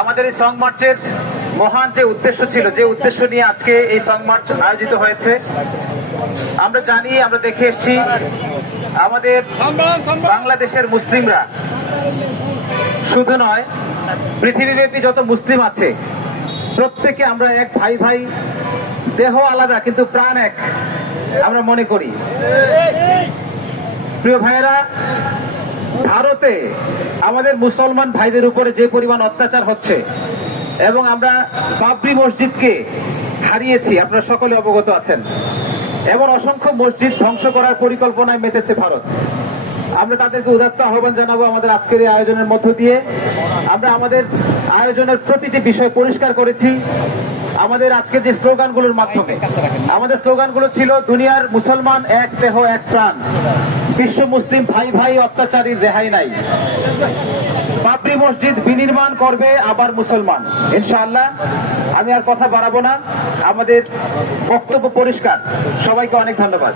আমাদের এই সং মার্চের মহান যে উদ্দেশ্য ছিল, যে উদ্দেশ্য নিয়ে আজকে এই সং মার্চ আয়োজিত হয়েছে, আমরা জানি, আমরা দেখে এসেছি আমাদের বাংলাদেশের মুসলিমরা শুধু নয়, পৃথিবীব্যাপী যত মুসলিম আছে প্রত্যেকে আমরা এক ভাই ভাই, দেহ আলাদা কিন্তু প্রাণ এক আমরা মনে করি। প্রিয় ভাইয়েরা, ভারতে আমাদের মুসলমান ভাইদের উপরে যে পরিমাণ অত্যাচার হচ্ছে এবং আমরা বাবরি মসজিদকে হারিয়েছি, আপনারা সকলে অবগত আছেন, এবং অসংখ্য মসজিদ ধ্বংস করার পরিকল্পনায় মেতেছে ভারত। আমরা তাদেরকে উদাত্ত আহ্বান জানাবো আমাদের আজকের এই আয়োজনের মধ্য দিয়ে। আমরা আমাদের আয়োজনের প্রতিটি বিষয় পরিষ্কার করেছি আমাদের আজকের যে স্লোগানগুলোর মাধ্যমে। আমাদের স্লোগানগুলো ছিল দুনিয়ার মুসলমান এক দেহ এক প্রাণ, বিশ্ব মুসলিম ভাই ভাই, অত্যাচারীর রেহাই নাই, বাবরি মসজিদ বিনির্মাণ করবে আবার মুসলমান, ইনশাআল্লাহ। আমি আর কথা বাড়াবো না, আমাদের বক্তব্য পরিষ্কার। সবাইকে অনেক ধন্যবাদ।